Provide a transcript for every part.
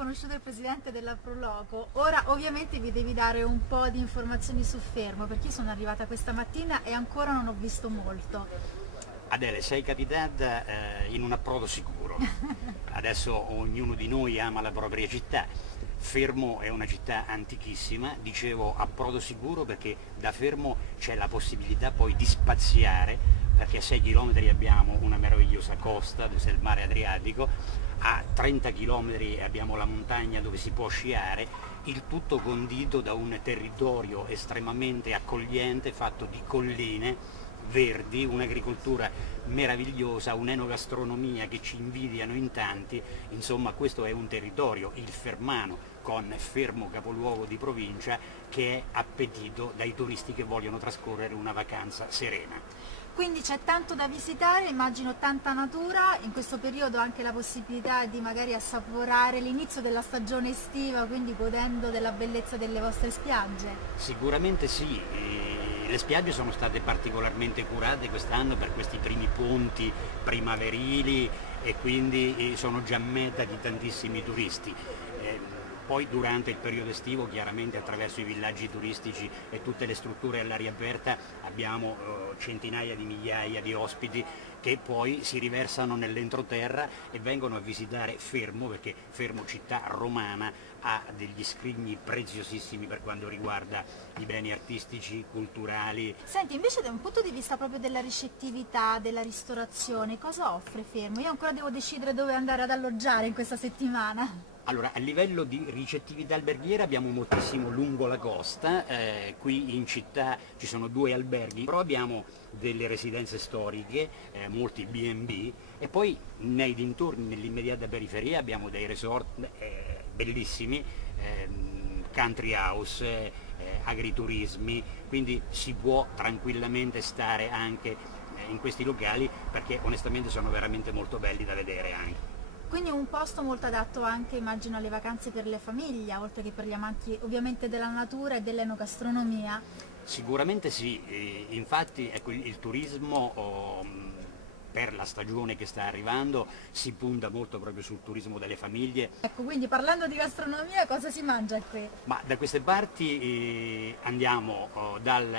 conosciuto il presidente della Proloco, ora ovviamente vi devi dare un po' di informazioni su Fermo, perché io sono arrivata questa mattina e ancora non ho visto molto. Adele, sei capitata in un approdo sicuro. Adesso ognuno di noi ama la propria città. Fermo è una città antichissima, dicevo approdo sicuro perché da Fermo c'è la possibilità poi di spaziare, perché a 6 km abbiamo una meravigliosa costa, dove c'è il mare Adriatico, a 30 km abbiamo la montagna dove si può sciare, il tutto condito da un territorio estremamente accogliente, fatto di colline verdi, un'agricoltura meravigliosa, un'enogastronomia che ci invidiano in tanti. Insomma, questo è un territorio, il Fermano, con Fermo capoluogo di provincia, che è appetito dai turisti che vogliono trascorrere una vacanza serena. Quindi c'è tanto da visitare, immagino tanta natura, in questo periodo anche la possibilità di magari assaporare l'inizio della stagione estiva, quindi godendo della bellezza delle vostre spiagge. Sicuramente sì, le spiagge sono state particolarmente curate quest'anno per questi primi ponti primaverili e quindi sono già meta di tantissimi turisti. Poi durante il periodo estivo, chiaramente attraverso i villaggi turistici e tutte le strutture all'aria aperta, abbiamo centinaia di migliaia di ospiti che poi si riversano nell'entroterra e vengono a visitare Fermo, perché Fermo, città romana, ha degli scrigni preziosissimi per quanto riguarda i beni artistici, culturali. Senti, invece da un punto di vista proprio della ricettività, della ristorazione, cosa offre Fermo? Io ancora devo decidere dove andare ad alloggiare in questa settimana. Allora, a livello di ricettività alberghiera abbiamo moltissimo lungo la costa, qui in città ci sono 2 alberghi, però abbiamo delle residenze storiche, molti B&B, e poi nei dintorni, nell'immediata periferia, abbiamo dei resort bellissimi, country house, agriturismi, quindi si può tranquillamente stare anche in questi locali, perché onestamente sono veramente molto belli da vedere anche. Quindi un posto molto adatto anche, immagino, alle vacanze per le famiglie, oltre che per gli amanti ovviamente della natura e dell'enogastronomia. Sicuramente sì, infatti ecco, il turismo per la stagione che sta arrivando si punta molto proprio sul turismo delle famiglie. Ecco, quindi parlando di gastronomia, cosa si mangia qui? Ma da queste parti andiamo dal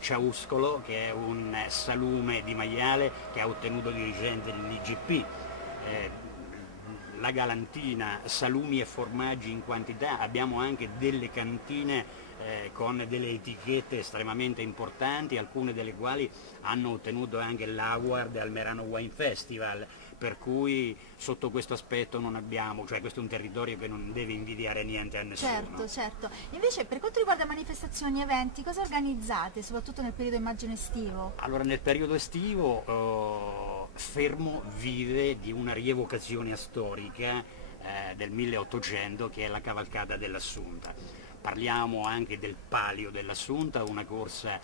ciauscolo, che è un salume di maiale che ha ottenuto di recente l'IGP. La galantina, salumi e formaggi in quantità, abbiamo anche delle cantine con delle etichette estremamente importanti, alcune delle quali hanno ottenuto anche l'award al Merano Wine Festival, per cui sotto questo aspetto non abbiamo, cioè questo è un territorio che non deve invidiare niente a nessuno. Certo, certo. Invece per quanto riguarda manifestazioni e eventi, cosa organizzate, soprattutto nel periodo immagino estivo? Allora, nel periodo estivo Fermo vive di una rievocazione storica del 1800, che è la cavalcata dell'Assunta. Parliamo anche del Palio dell'Assunta, una corsa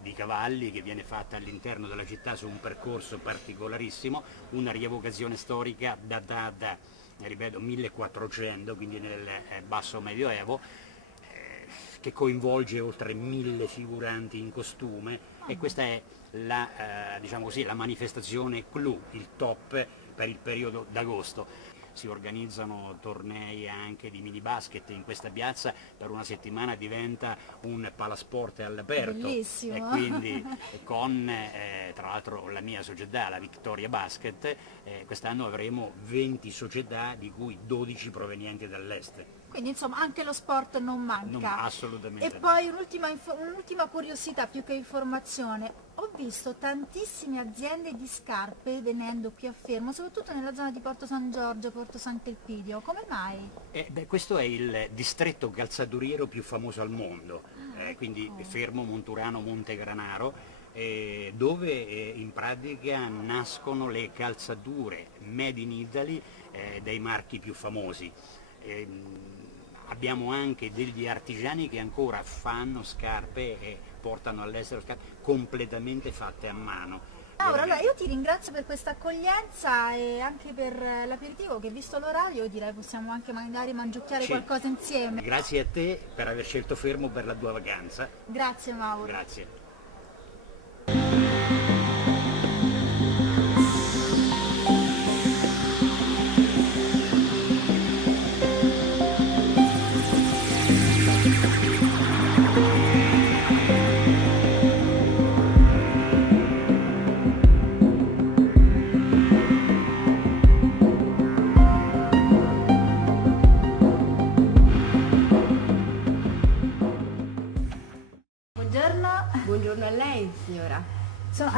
di cavalli che viene fatta all'interno della città su un percorso particolarissimo, una rievocazione storica datata, ripeto, 1400, quindi nel basso medioevo, che coinvolge oltre 1000 figuranti in costume, e questa è diciamo così, la manifestazione clou, il top per il periodo d'agosto. Si organizzano tornei anche di mini basket in questa piazza, per una settimana diventa un palasport all'aperto. Bellissimo. E quindi con tra l'altro la mia società, la Victoria Basket, quest'anno avremo 20 società, di cui 12 provenienti dall'est. Quindi insomma anche lo sport non manca. Non, assolutamente. E poi un'ultima curiosità più che informazione, ho visto tantissime aziende di scarpe venendo qui a Fermo, soprattutto nella zona di Porto San Giorgio, Porto Sant'Elpidio, come mai? Questo è il distretto calzaturiero più famoso al mondo, quindi Fermo, Monturano, Montegranaro, dove in pratica nascono le calzature made in Italy dei marchi più famosi. Abbiamo anche degli artigiani che ancora fanno scarpe e portano all'estero scarpe completamente fatte a mano. Laura, allora io ti ringrazio per questa accoglienza e anche per l'aperitivo, che visto l'orario direi possiamo anche magari mangiucchiare qualcosa insieme. Grazie a te per aver scelto Fermo per la tua vacanza. Grazie Mauro. Grazie.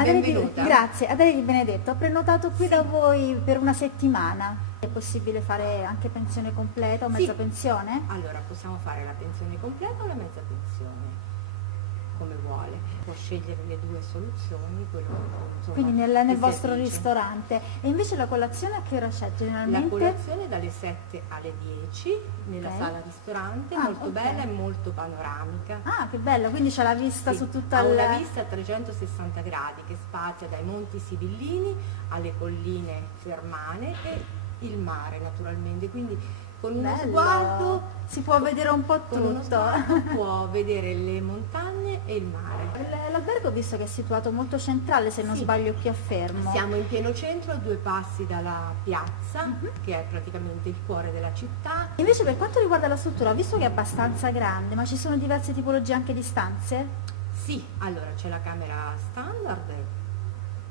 Benvenuta. Grazie, Adele Di Benedetto, ho prenotato qui da voi per una settimana. È possibile fare anche pensione completa o Sì. mezza pensione? Allora, possiamo fare la pensione completa o la mezza pensione, come vuole. Può scegliere le due soluzioni, quello insomma, Quindi nel che vostro si addice. ristorante. E invece la colazione a che ora c'è La generalmente? colazione dalle 7 alle 10 nella Ok. sala ristorante, Ah, molto ok. bella e molto panoramica. Ah, che bello, quindi c'è la vista Sì, su tutta ha una il... vista a 360 gradi che spazia dai Monti Sibillini alle colline fermane e il mare naturalmente, quindi con uno Bello. sguardo Si può vedere un po' con uno tutto. sguardo può vedere le montagne e il mare. L'albergo ho visto che è situato molto centrale, se non Sì. sbaglio, qui a Fermo. Siamo in pieno centro, a 2 passi dalla piazza, Mhm. che è praticamente il cuore della città. Invece per quanto riguarda la struttura, ho visto che è abbastanza grande, ma ci sono diverse tipologie anche di stanze? Sì, allora c'è la camera standard,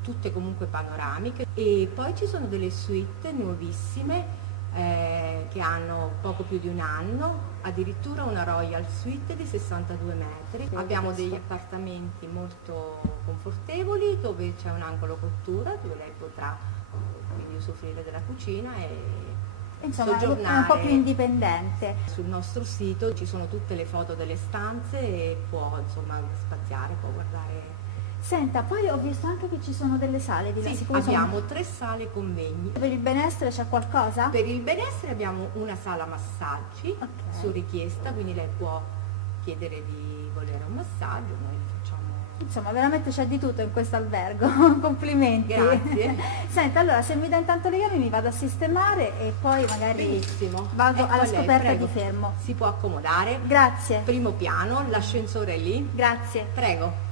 tutte comunque panoramiche, e poi ci sono delle suite nuovissime che hanno poco più di un anno, addirittura una Royal Suite di 62 metri. Sì, Abbiamo capisco. degli appartamenti molto confortevoli dove c'è un angolo cottura dove lei potrà quindi usufruire della cucina e Insomma, è un soggiornare. po' più indipendente. Sul nostro sito ci sono tutte le foto delle stanze e può insomma spaziare, può guardare. Senta, poi ho visto anche che ci sono delle sale di là, Sì, siccome sono- abbiamo 3 sale convegni. Per il benessere c'è qualcosa? Per il benessere abbiamo una sala massaggi Ok. su richiesta, quindi lei può chiedere di volere un massaggio, noi le facciamo. Insomma, veramente c'è di tutto in questo albergo. Complimenti. Grazie. Senta, allora se mi dà intanto le chiavi mi vado a sistemare e poi magari Benissimo. vado Ecco alla a lei, scoperta prego. di Fermo. Si può accomodare. Grazie. Primo piano, l'ascensore è lì. Grazie. Prego.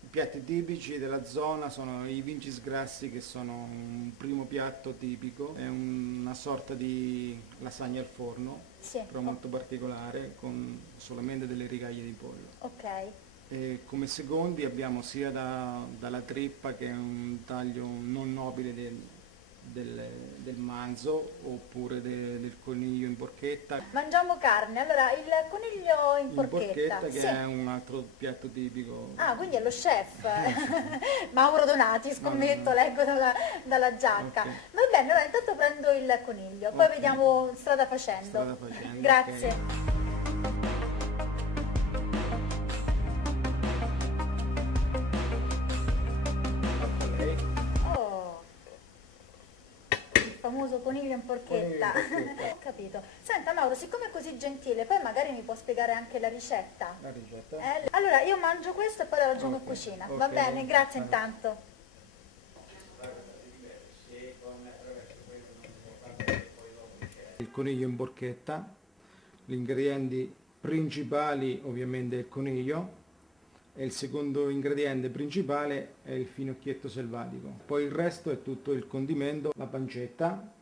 I piatti tipici della zona sono i vincis grassi, che sono un primo piatto tipico, è una sorta di lasagna al forno, Sì. però molto particolare, con solamente delle rigaglie di pollo. Ok. E come secondi abbiamo sia dalla trippa, che è un taglio non nobile del manzo, oppure del coniglio in porchetta. Mangiamo carne, allora il coniglio in In porchetta. porchetta, che Sì. è un altro piatto tipico. Ah, quindi è lo chef. Mauro Donati, scommetto, leggo dalla giacca. Ok. Va bene, allora intanto prendo il coniglio, poi Ok. vediamo strada facendo. Strada facendo, Grazie. ok. Lei? Oh, il famoso coniglio in porchetta. Coniglio in porchetta. Ho capito. Senta Mauro, siccome è così gentile, poi magari mi può spiegare anche la ricetta. La ricetta? Allora io mangio questo e poi la raggiungo in Ok, cucina. ok. Va bene, grazie Va intanto. Il coniglio in porchetta, gli ingredienti principali ovviamente è il coniglio, e il secondo ingrediente principale è il finocchietto selvatico. Poi il resto è tutto il condimento, la pancetta,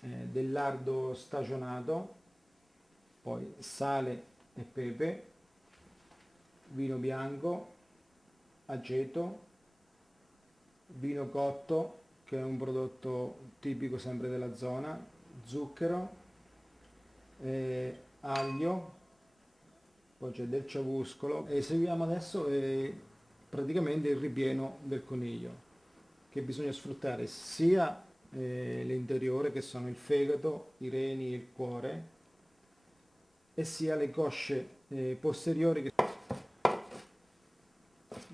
del lardo stagionato, poi sale e pepe, vino bianco, aceto, vino cotto, che è un prodotto tipico sempre della zona, zucchero, aglio, poi c'è del ciauscolo, e seguiamo adesso praticamente il ripieno del coniglio, che bisogna sfruttare sia l'interiore, che sono il fegato, i reni e il cuore, e sia le cosce posteriori, che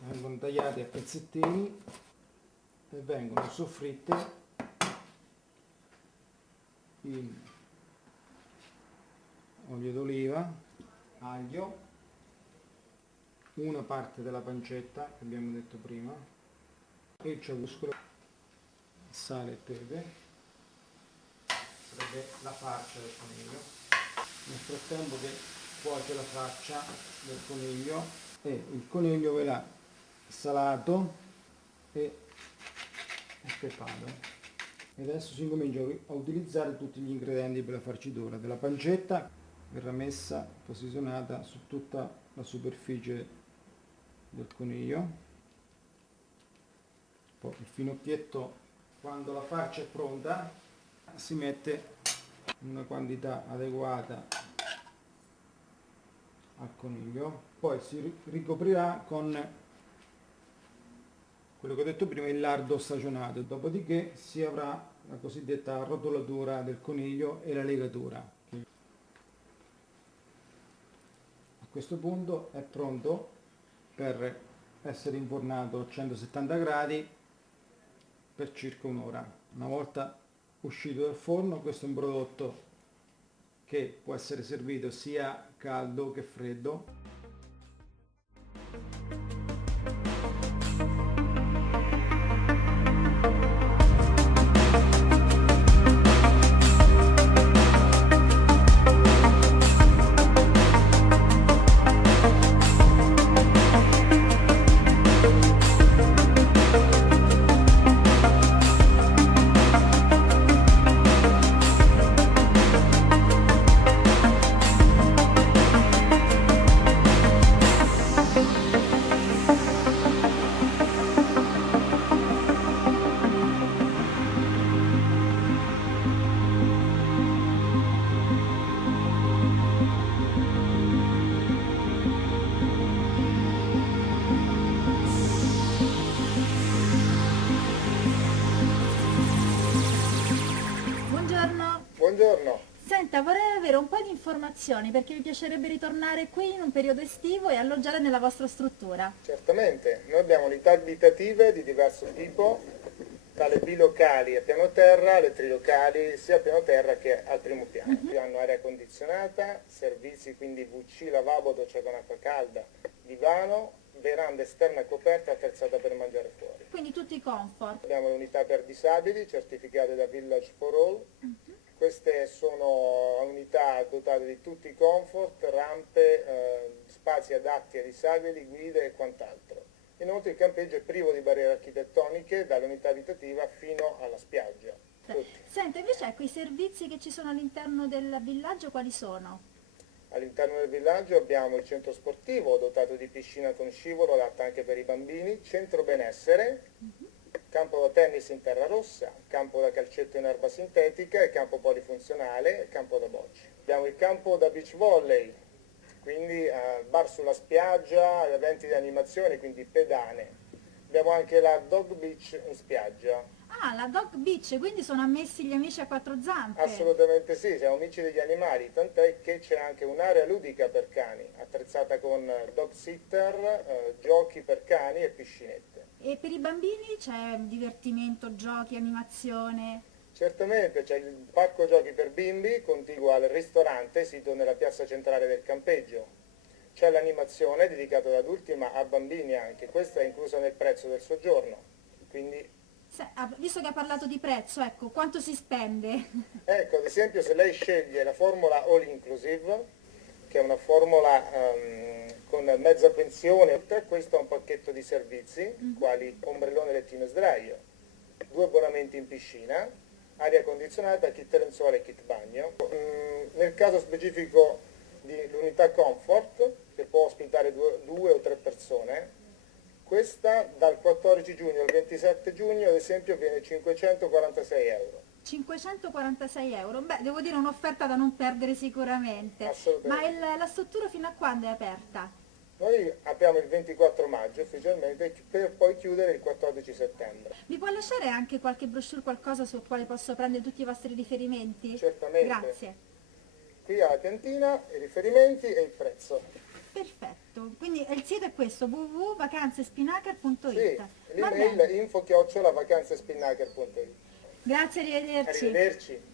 vengono tagliate a pezzettini e vengono soffritte in olio d'oliva, aglio, una parte della pancetta che abbiamo detto prima, e il ciauscolo, sale e pepe, sarebbe la farcia del coniglio. Nel frattempo che cuoce la faccia del coniglio e il coniglio verrà salato e pepato. E adesso si incomincia a utilizzare tutti gli ingredienti per la farcitura. Della pancetta verrà messa, posizionata su tutta la superficie del coniglio. Poi il finocchietto, quando la farcia è pronta, si mette in una quantità adeguata al coniglio, poi si ricoprirà con quello che ho detto prima, il lardo stagionato, dopodiché si avrà la cosiddetta rotolatura del coniglio e la legatura. A questo punto è pronto per essere infornato a 170 gradi per circa un'ora. Una volta uscito dal forno, questo è un prodotto che può essere servito sia caldo che freddo. Buongiorno. Senta, vorrei avere un po' di informazioni perché mi piacerebbe ritornare qui in un periodo estivo e alloggiare nella vostra struttura. Certamente, noi abbiamo unità abitative di diverso tipo, dalle bilocali a piano terra, le trilocali sia a piano terra che al primo piano. Hanno aria condizionata, servizi quindi WC, lavabo, doccia con acqua calda, divano, veranda esterna coperta attrezzata per mangiare fuori. Quindi tutti i comfort. Abbiamo unità per disabili certificate da Village for All. Queste sono unità dotate di tutti i comfort, rampe, spazi adatti ai disabili, guide e quant'altro. Inoltre il campeggio è privo di barriere architettoniche dall'unità abitativa fino alla spiaggia. Tutti. Senta, invece ecco, i servizi che ci sono all'interno del villaggio quali sono? All'interno del villaggio abbiamo il centro sportivo dotato di piscina con scivolo adatta anche per i bambini, centro benessere, campo da tennis in terra rossa, campo da calcetto in erba sintetica e campo polifunzionale e campo da bocce. Abbiamo il campo da beach volley, quindi bar sulla spiaggia, eventi di animazione, quindi pedane. Abbiamo anche la dog beach in spiaggia. Ah, la dog beach, quindi sono ammessi gli amici a quattro zampe? Assolutamente sì, siamo amici degli animali, tant'è che c'è anche un'area ludica per cani, attrezzata con dog sitter, giochi per cani e piscinette. E per i bambini c'è divertimento, giochi, animazione? Certamente, c'è il parco giochi per bimbi, contiguo al ristorante, sito nella piazza centrale del campeggio. C'è l'animazione dedicata ad adulti ma a bambini anche, questa è inclusa nel prezzo del soggiorno, quindi... Visto che ha parlato di prezzo, ecco, quanto si spende? Ecco, ad esempio se lei sceglie la formula All Inclusive, che è una formula con mezza pensione, oltre a questo ha un pacchetto di servizi, quali ombrellone, lettino e sdraio, 2 abbonamenti in piscina, aria condizionata, kit lenzuola e kit bagno. Nel caso specifico dell'unità Comfort, che può ospitare 2 o 3 persone, questa dal 14 giugno al 27 giugno ad esempio viene 546 euro. 546 euro? Beh, devo dire un'offerta da non perdere sicuramente. Assolutamente. Ma la struttura fino a quando è aperta? Noi apriamo il 24 maggio ufficialmente per poi chiudere il 14 settembre. Mi può lasciare anche qualche brochure, qualcosa sul quale posso prendere tutti i vostri riferimenti? Certamente. Grazie. Qui alla piantina i riferimenti e il prezzo. Perfetto, quindi il sito è questo, www.vacansespinnaker.it. Sì, l'email info@vacansespinnaker.it. Grazie, arrivederci. Arrivederci.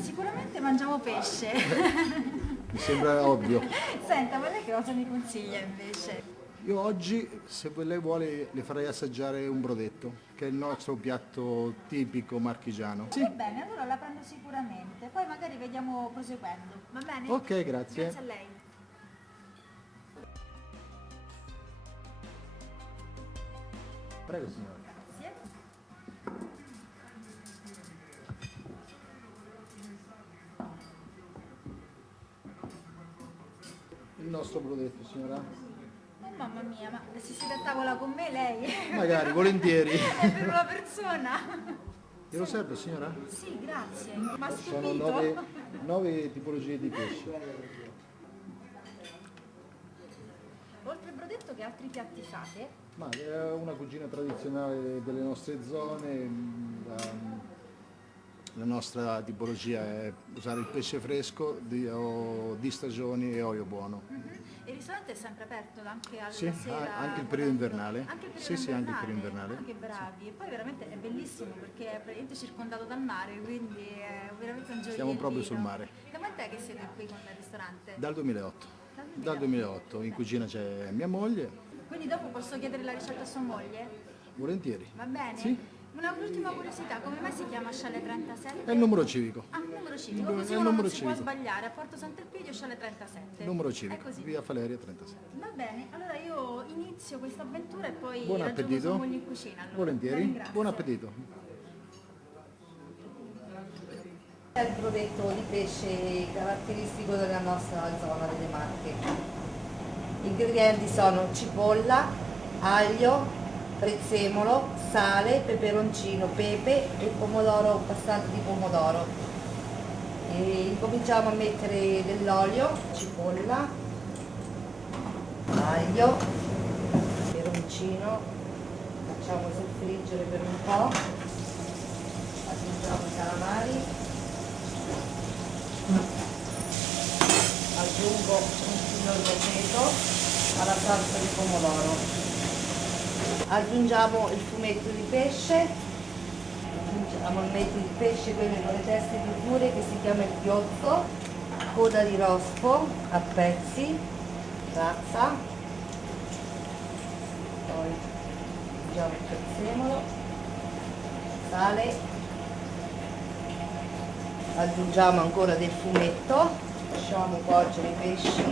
sicuramente mangiamo pesce. Mi sembra ovvio. Senta, ma lei che cosa mi consiglia invece? Io oggi, se lei vuole, le farei assaggiare un brodetto, che è il nostro piatto tipico marchigiano. Sì? Va bene, allora la prendo sicuramente, poi magari vediamo proseguendo, va bene? Ok, grazie. Grazie a lei. Prego signora. Grazie. Il nostro brodetto signora. Oh mamma mia, ma se siete a tavola con me lei? Magari, volentieri. È per una persona? Glielo serve signora? Sì, grazie. Ma Sono stupito. 9 tipologie di pesce. Oltre al brodetto che altri piatti fate? Ma è una cucina tradizionale delle nostre zone. La nostra tipologia è usare il pesce fresco o di stagioni e olio buono. Il ristorante è sempre aperto anche alla Sì, sera? anche il periodo invernale. Anche il periodo Sì, sì, anche il periodo invernale. invernale. Ah, che bravi. E poi veramente è bellissimo perché è praticamente circondato dal mare, quindi è veramente un gioiellino. Siamo proprio sul mare. Da quant'è che siete qui con il ristorante? Dal 2008. Dal Dal 2008. In cucina c'è mia moglie. Quindi dopo posso chiedere la ricetta a sua moglie? Volentieri. Va bene? Sì. Un'ultima curiosità, come mai si chiama Scialle 37? È il numero civico. Ah, numero civico, È così il uno numero non si può civico. sbagliare. A Porto Sant'Elpidio Scialle 37. Numero È civico. così. Via Faleria 37. Va bene, allora io inizio questa avventura e poi Buon raggiungo appetito. sua moglie in cucina. Allora. La Volentieri. ringrazio. Buon appetito. È il brodetto di pesce caratteristico della nostra zona delle Marche. Gli ingredienti sono cipolla, aglio, prezzemolo, sale, peperoncino, pepe e pomodoro, passato di pomodoro. E incominciamo a mettere dell'olio, cipolla, aglio, peperoncino, facciamo soffriggere per un po', aggiungiamo i calamari, aggiungo un filo di aceto alla salsa di pomodoro. Aggiungiamo il fumetto di pesce, aggiungiamo il metro di pesce, quello con le teste di furie che si chiama il piozzo, coda di rospo a pezzi, razza, poi aggiungiamo il prezzemolo, sale, aggiungiamo ancora del fumetto, lasciamo cuocere i pesci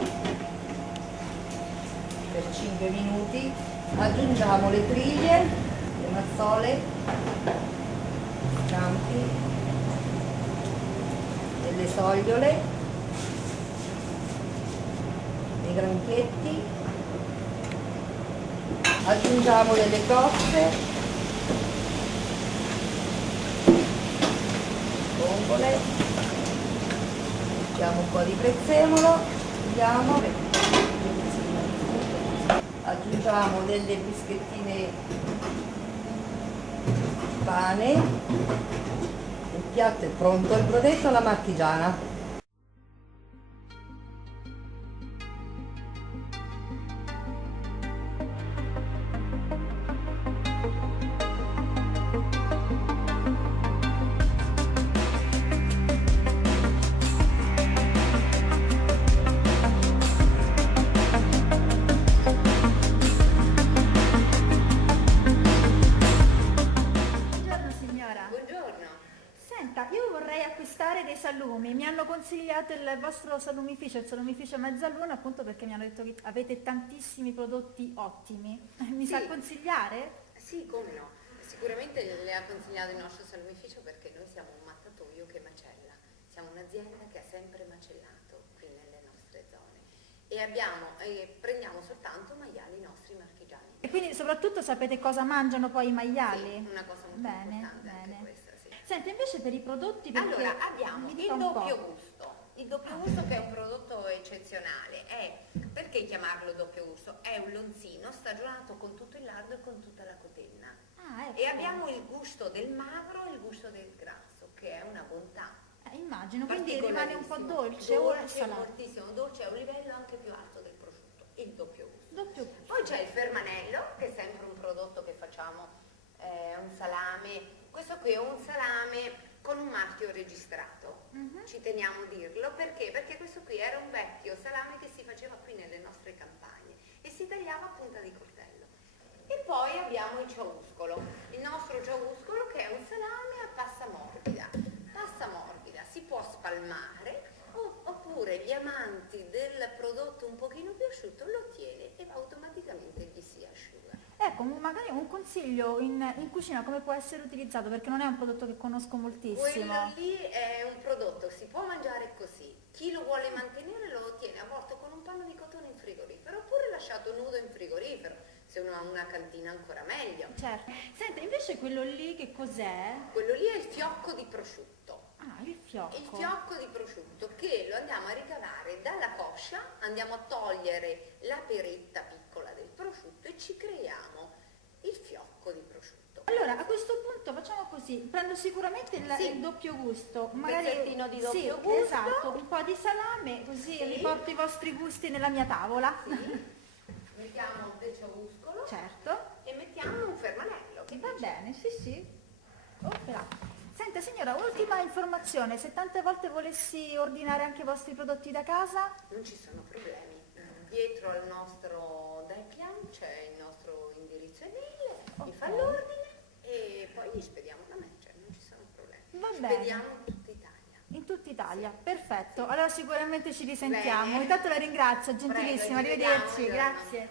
per 5 minuti. Aggiungiamo le triglie, le mazzole, i scampi e le sogliole, i granchietti, aggiungiamo delle cozze, vongole, mettiamo un po' di prezzemolo, vediamo. Aggiungiamo delle bischettine di pane, il piatto è pronto, il brodetto alla marchigiana. Buongiorno signora. Buongiorno. Senta, io vorrei acquistare dei salumi, mi hanno consigliato il vostro salumificio, il salumificio Mezzaluna, appunto perché mi hanno detto che avete tantissimi prodotti ottimi. Mi Sì. sa consigliare? Sì, come no. Sicuramente le ha consigliato il nostro salumificio perché noi siamo un mattatoio che macella. Siamo un'azienda che ha sempre macellato qui nelle nostre zone e prendiamo soltanto maiali nostri marchigiani. E quindi soprattutto sapete cosa mangiano poi i maiali? Sì, una cosa molto Bene, importante bene. anche questa, sì. Senta, invece per i prodotti perché Allora, abbiamo mi il dica un po'. doppio gusto. Il doppio gusto che è un prodotto eccezionale. Perché chiamarlo doppio gusto? È un lonzino stagionato con tutto il lardo e con tutta la cotenna. Ah, ecco. E abbiamo il gusto del magro e il gusto del grasso, che è una bontà. Immagino, quindi rimane un po' dolce o salato? Moltissimo dolce, a un livello anche più alto del prosciutto, il doppio gusto. Doppio gusto. Poi c'è il fermanello, che è sempre un prodotto che facciamo, un salame. Questo qui è un salame con un marchio registrato. Ci teniamo a dirlo, perché? Perché questo qui era un vecchio salame che si faceva qui nelle nostre campagne e si tagliava a punta di coltello. E poi abbiamo il ciauscolo, il nostro ciauscolo che è un salame a pasta morbida. Pasta morbida si può spalmare oppure gli amanti del prodotto un pochino più asciutto lo tiene e automaticamente gli si asciuga. Ecco, magari un consiglio in cucina come può essere utilizzato, perché non è un prodotto che conosco moltissimo. Quello lì è un prodotto, si può mangiare così. Chi lo vuole mantenere lo tiene avvolto con un panno di cotone in frigorifero oppure lasciato nudo in frigorifero. Se uno ha una cantina ancora meglio. Certo. Senta, invece quello lì che cos'è? Quello lì è il fiocco di prosciutto. Ah, il fiocco. Il fiocco di prosciutto che lo andiamo a ricavare dalla coscia, andiamo a togliere la peretta piccola del prosciutto e ci creiamo il fiocco di prosciutto. Allora, a questo punto facciamo così, prendo sicuramente il doppio gusto, magari pezzettino di doppio gusto. Esatto, un po' di salame, così riporto i vostri gusti nella mia tavola. Sì. Mettiamo del ciauscolo. Certo. E mettiamo un fermanello. Che Va dice? bene, sì. Opera. Senta signora, ultima informazione, se tante volte volessi ordinare anche i vostri prodotti da casa? Non ci sono problemi. Dietro al nostro Depian c'è il nostro indirizzo email, mi fa l'ordine e poi gli spediamo da me, cioè non ci sono problemi. Va bene. Spediamo in tutta Italia. In tutta Italia, perfetto. Allora sicuramente ci risentiamo. Bene. Intanto la ringrazio, gentilissima, Prego, ci arrivederci, vediamo, grazie.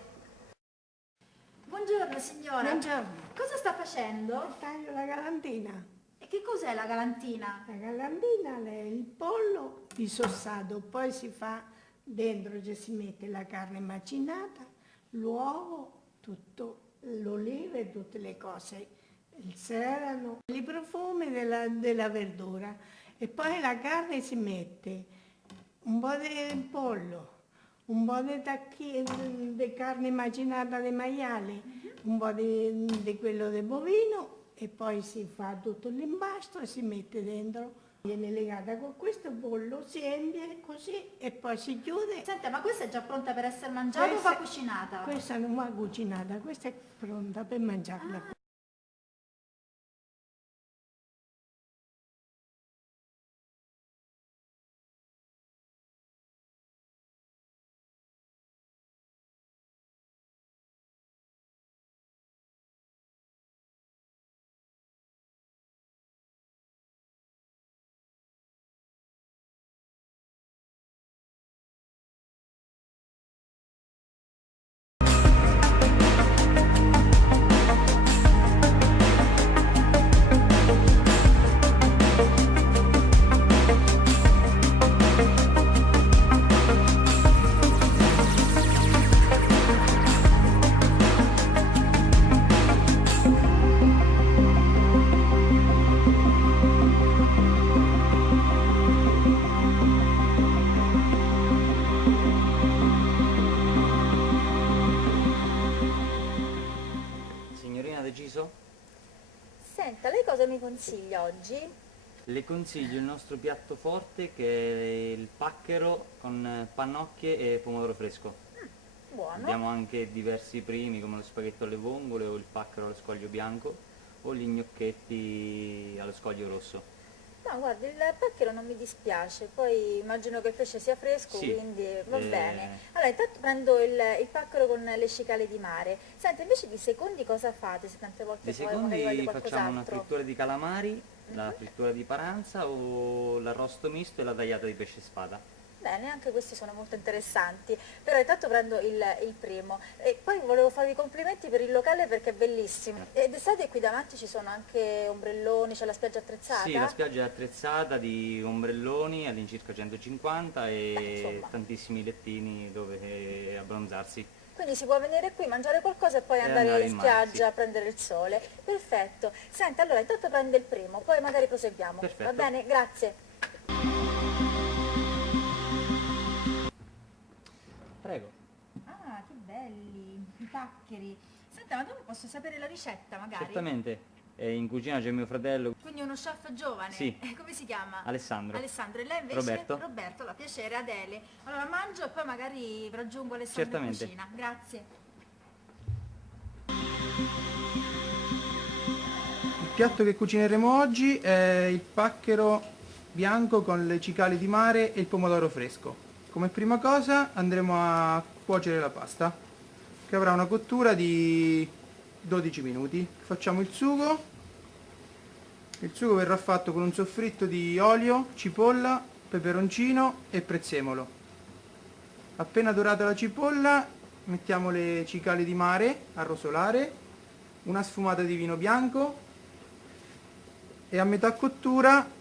Buongiorno signora. Buongiorno. Cosa sta facendo? Taglio la galantina. E che cos'è la galantina? La galantina è il pollo disossato, poi si fa dentro, ci si mette la carne macinata, l'uovo, tutto, l'oliva e tutte le cose, il serrano, i profumi della verdura e poi la carne si mette un po' di pollo, un po' di carne macinata di maiale, un po' di quello di bovino e poi si fa tutto l'impasto e si mette dentro. Viene legata con questo pollo, si empie così e poi si chiude. Senta, ma questa è già pronta per essere mangiata o va cucinata? Questa non va cucinata, questa è pronta per mangiarla. Senta, lei cosa mi consiglia oggi? Le consiglio il nostro piatto forte che è il pacchero con pannocchie e pomodoro fresco. Buono. Abbiamo anche diversi primi come lo spaghetto alle vongole o il pacchero allo scoglio bianco o gli gnocchetti allo scoglio rosso. No, guardi, il pacchero non mi dispiace, poi immagino che il pesce sia fresco, Sì, quindi va bene. Allora, intanto prendo il pacchero con le cicale di mare. Senta, invece di secondi cosa fate se tante volte Di poi magari voglio secondi facciamo una qualcos'altro? frittura di calamari, la frittura di paranza o l'arrosto misto e la tagliata di pesce spada. Bene, anche questi sono molto interessanti, però intanto prendo il primo e poi volevo farvi i complimenti per il locale perché è bellissimo. Ed estate qui davanti ci sono anche ombrelloni, c'è la spiaggia attrezzata? Sì, la spiaggia è attrezzata di ombrelloni all'incirca 150 e insomma. tantissimi lettini dove abbronzarsi. Quindi si può venire qui, mangiare qualcosa e poi andare andare in in mare, spiaggia sì. a prendere il sole. Perfetto. Senta, allora intanto prendo il primo, poi magari proseguiamo. Perfetto. Va bene? Grazie. Prego. Ah, che belli, i paccheri. Senta, ma dove posso sapere la ricetta magari? Certamente, in cucina c'è mio fratello Quindi uno chef giovane? Sì. Come si chiama? Alessandro. Alessandro, e lei invece? Roberto. Roberto, la piacere, Adele. Allora mangio e poi magari raggiungo Alessandro Certamente. in cucina. Grazie. Il piatto che cucineremo oggi è il pacchero bianco con le cicale di mare e il pomodoro fresco. Come prima cosa andremo a cuocere la pasta, che avrà una cottura di 12 minuti. Facciamo il sugo. Il sugo verrà fatto con un soffritto di olio, cipolla, peperoncino e prezzemolo. Appena dorata la cipolla mettiamo le cicale di mare a rosolare, una sfumata di vino bianco e a metà cottura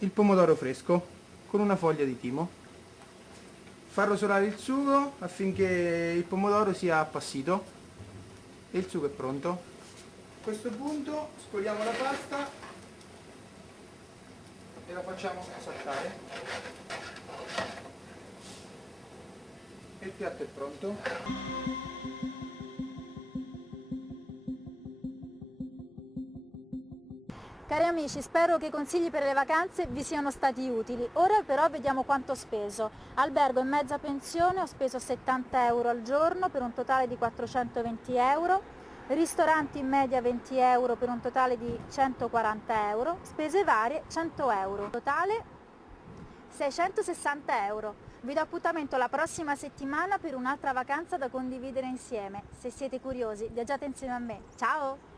il pomodoro fresco con una foglia di timo. Far rosolare il sugo affinché il pomodoro sia appassito e il sugo è pronto. A questo punto scoliamo la pasta e la facciamo saltare. E il piatto è pronto. Cari amici, spero che i consigli per le vacanze vi siano stati utili. Ora però vediamo quanto ho speso. Albergo in mezza pensione ho speso 70 euro al giorno per un totale di 420 euro. Ristoranti in media 20 euro per un totale di 140 euro. Spese varie 100 euro. Totale 660 euro. Vi do appuntamento la prossima settimana per un'altra vacanza da condividere insieme. Se siete curiosi, viaggiate insieme a me. Ciao!